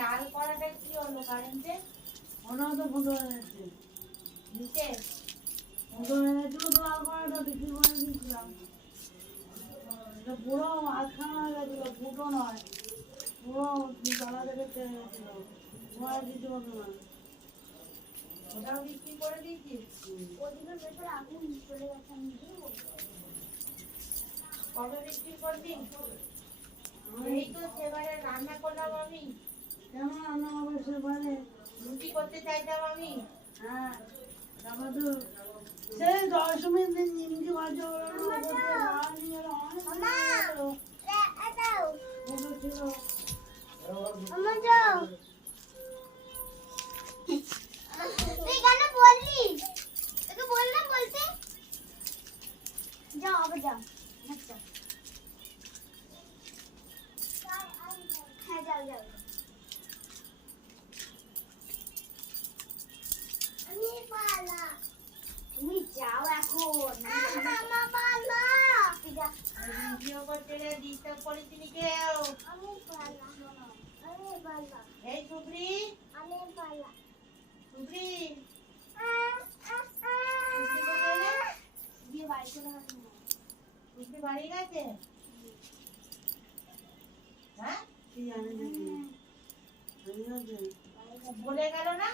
লাল করাটা কি হলো কারেন্টে? ওনাও তো বন্ধ হয়ে গেছে। নিচে বন্ধ হয়ে গেছিল তো লাল করাটা বিক্রি করে দিয়েছিলাম। এটা পুরো মাঝখানে হয়ে গেছিল, ফুটো নয়, পুরো তলা থেকে টেনে গেছিল। তোমার দিতে হবে না। ওটাও বিক্রি করে দিয়েছিস? ওদিকের ভেতরে আগুন চলে গেছে, আমি দেখবো। কবে বিক্রি করবি? এই তো সেবারে রান্না করলাম আমি। কেমন রান্না হবে সেবারে? রুটি করতে চাইতাম আমি। হ্যাঁ, তারপর তো সেই দশমীর দিন নিমকি ভাজা ওরা করতে খাওয়া নিয়ে গেল, অনেক ছোট ছিল। তুই কেন বললি? তোকে বললাম বলতে। যাও আবার যাও। আচ্ছা হ্যাঁ যাও যাও। আমি পালা। তুমি যাও এখন। মামা পালা। ভিডিও করতে ডিস্টার্ব করেছিনি কেউ? আমি পালা। আমি পালা। এই সুপ্রি, আমি পালা। সুপ্রি দিয়ে বাড়ি চলে গেছে। সুপ্রি বাড়ি গেছে? হ্যাঁ, কি জানি দেখি। বলে গেল না?